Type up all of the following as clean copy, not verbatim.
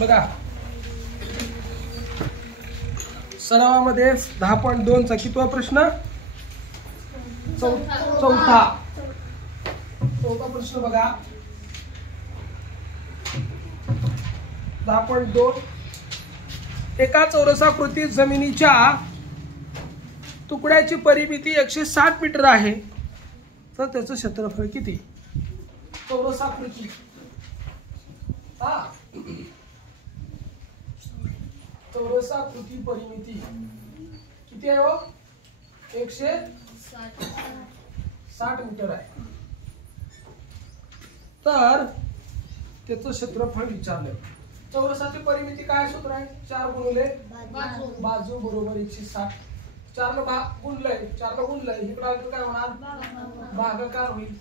बघा सरावामध्ये 10.2 चा कितवा प्रश्न? चौथा प्रश्न बघा 10.2. एका चौरसाकृती जमिनीच्या तुकड्याची परिमिती 160 मीटर आहे, तर त्याचं क्षेत्रफळ किती? चौरसाकृती चौरसाकृती परिमिती किती आहे हो? 160 मीटर आहे. तर त्याचं क्षेत्रफळ विचारलं. चौरसाची परिमिती काय सूत्र आहे? 4 गुणिले बाजू बरोबर 160. 4 ने गुणलंय, 4 ने गुणलंय, इकडे काय होणार? भागाकार होईल.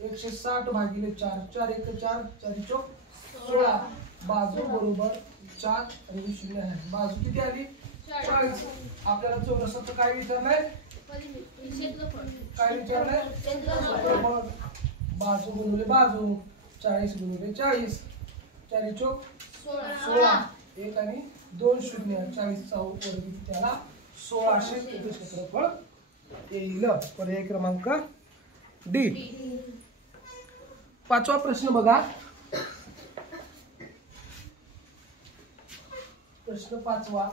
160 भागिले 4, 4 1 4, 4 चौक 16. बाजू बरोबर 4 आणि 0 आहे. बाजू किती आली? 40. आपल्याला चौरसाचं काय विचारलंय? काय विचारलंय? बाजू गुणिले बाजू 40 गुणिले 40, 4 चौक 16. 1 आणि 2 0, 40 चा वर्ग त्याला 1600 क्षेत्रफळ येईल. पर्याय क्रमांक डी. 5वा प्रश्न बघा. प्रश्न 5वा.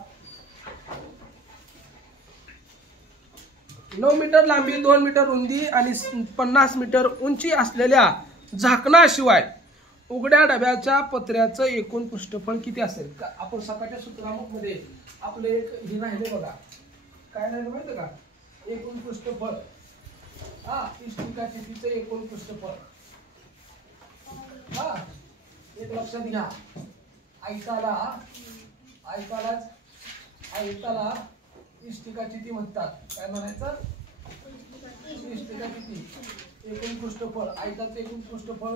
9 मीटर लांबी, 2 मीटर रुंदी आणि 50 मीटर उंची असलेल्या झाकणाशिवाय उघड्या डब्याच्या पत्र्याचं एकूण पृष्ठफळ किती असेल? आपण सकाळच्या सूत्रामध्ये आपले एक हे राहिले बघा. काय राहिलं माहिती का? एकूण पृष्ठफळ. इष्टिकाचितीचं एकूण पृष्ठफळ. एक लक्षात घ्या. आयताला इष्टिकाचिती म्हणतात. काय म्हणायचं? इष्टिकाचिती. एकूण पृष्ठफळ. आयताचं एकूण पृष्ठफळ,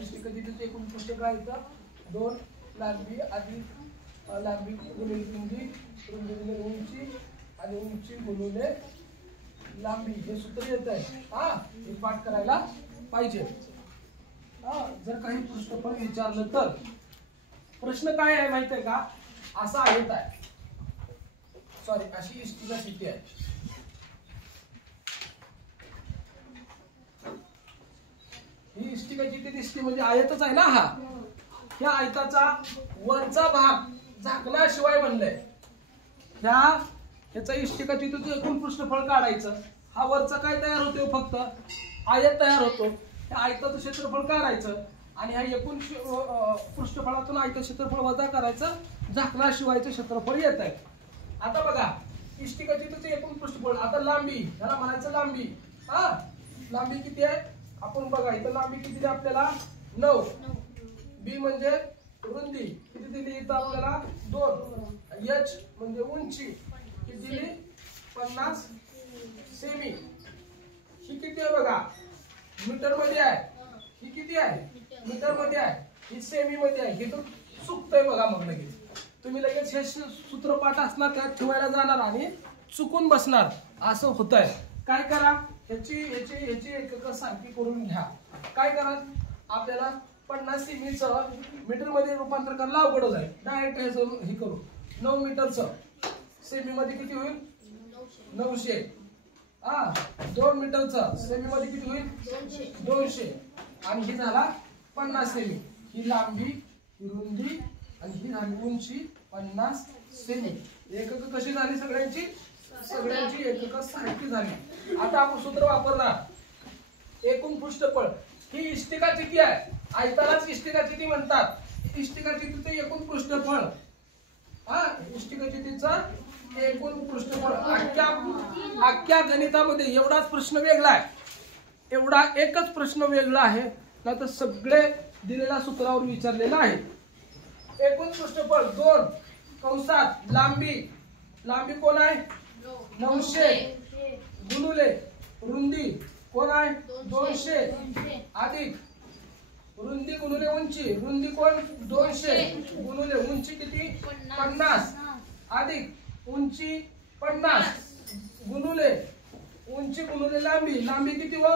इष्टिकाचितीचं एकूण पृष्ठफळ येतं 2 लांबी अधिक लांबी गुणिले रुंदी, रुंदी गुणिले उंची आणि उंची गुणिले लांबी. हे सूत्र येत आहे. हे पाठ करायला पाहिजे. जर काही पृष्ठफळ विचारलं तर प्रश्न काय आहे माहिती आहे का? असा आयत आहे, सॉरी अशी इष्टिकाचिती आहे. ही इष्टिकाचिती दिसते म्हणजे आयतच आहे ना. ह्या आयताचा वरचा भाग झाकल्याशिवाय बनलाय. ह्याचा इष्टिकाचितीचं एकूण पृष्ठफळ काढायचं. हा वरचा काय तयार होतो? फक्त आयत तयार होतो. त्या आयताचं क्षेत्रफळ काढायचं आणि ह्या एकूण पृष्ठफळातून आयत क्षेत्रफळ वजा करायचं. झाकल्याशिवायचं क्षेत्रफळ येत आहे. आता बघा इष्टिकाचितीचं एकूण पृष्ठफळ. आता लांबी, ह्याला म्हणायचं लांबी. लांबी किती आहे? आपण बघा इथं लांबी किती दिली आपल्याला? 9. बी म्हणजे रुंदी किती दिली इथं आपल्याला? 2. एच म्हणजे उंची किती दिली? 50 सेमी. ही किती आहे बघा? मीटर मध्ये आहे. ही किती आहे? मीटर मध्ये आहे. ही सेमी मध्ये आहे. हे तर चुकतंय बघा. मग लगेच तुम्ही लगेच हे सूत्रपाठ असणार त्यात ठेवायला जाणार आणि चुकून बसणार. असं होतंय. काय करा? ह्याची एकक सारखी करून घ्या. काय करा? आपल्याला 50 सेमीचं मीटर मध्ये रूपांतर करायला अवघड जाईल. डायरेक्ट हे करू. 9 मीटरचं सेमी मध्ये किती होईल? 900. 2 मीटरचं सेमी मध्ये किती होईल? 200. आणि ही झाला 50 सेमी. ही लांबी, ही रुंदी आणि ही झाली उंची 50 सेमी. एकक कशी झाली? सगळ्यांची एकक सारखी झाली. आता आपण सूत्र वापरणार. एकूण पृष्ठफळ. ही इष्टिकाचिती आहे. आयतालाच इष्टिकाचिती म्हणतात. इष्टिकाचितीचं एकूण पृष्ठफळ. इष्टिकाचितीचं एकूण पृष्ठफळ. अख्ख्या गणितामध्ये एवढाच प्रश्न वेगळा आहे. एवढा एकच प्रश्न वेगळा आहे. नाहीतर सगळे दिलेल्या सूत्रावर विचारलेलं आहे. एकूण पृष्ठफळ 2 कंसात लांबी कोण आहे? 900 गुणुले रुंदी कोण आहे? 200 अधिक रुंदी गुणुले उंची. रुंदी कोण? 200 गुणुले उंची किती? 50 अधिक उंची 50 गुणुले उंची गुणुले लांबी. लांबी किती व?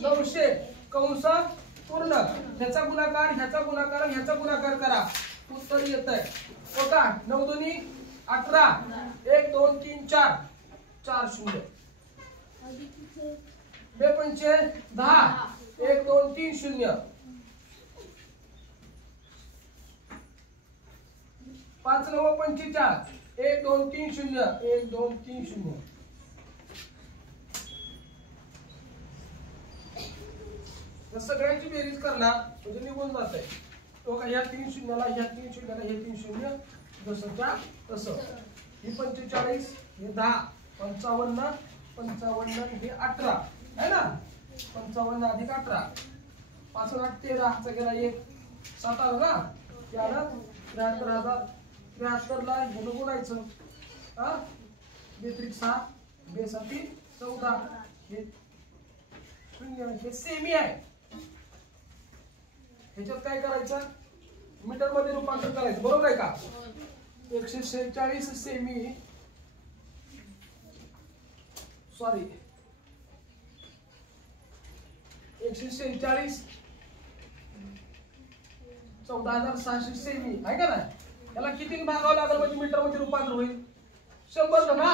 900 कंसात पूर्ण. ह्याचा गुणाकार ह्याचा गुणाकार ह्याचा गुणाकार करा. उत्तर येत आहे हो का. 9 दोन्ही 18, 1 2 3 4, 4 0. 2 पंचे 10, 1 2 3 0. 5 9 45, 1 2 3 0, 1 2 3 0. सगळ्यांची बेरीज करणार म्हणजे निघून जात आहे तो का. ह्या 3 शून्याला ह्या 3 शून्याला हे 3 शून्य जसंच्या तसं. ही 45, हे 10, 55, 55 हे 18 है ना. 55 अधिक 18, 5 8 13 चा गेला 1, 7 आला ना. त्याला 73,000. 73 ला हे गुणायचं हा. 2 6, 2 7 14, हे शून्य हे सेमी आहे. ह्याच्यात काय करायचं मीटर मध्ये रूपांतर करायचं बरोबर आहे का. 146 सेमी सॉरी 146 14,600 सेमी आहे का नाही. याला किती भागावं लागेल म्हणजे मीटर मध्ये रूपांतर होईल 100 ना.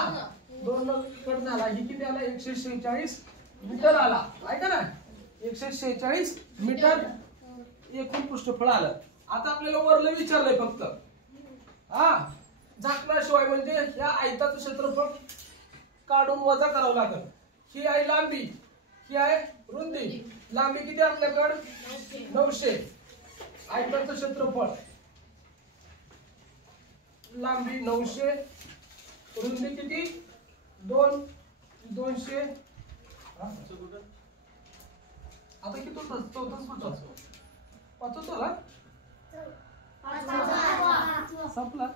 2 कट झाला. ही किती आला 146 मीटर आला आहे का नाही. 146 मीटर एकूण पृष्ठफळ आलं. आता आपल्याला वरलं विचारलंय फक्त हा. झाकल्याशिवाय म्हणजे या आयताचं क्षेत्रफळ काढून वजा करावं लागेल. ही आहे लांबी, ही आहे रुंदी. लांबी किती आपल्याकडे 900. आयताचं क्षेत्रफळ लांबी 900, रुंदी किती 200. आता किती होतं 14 पाच होतो ना संपला.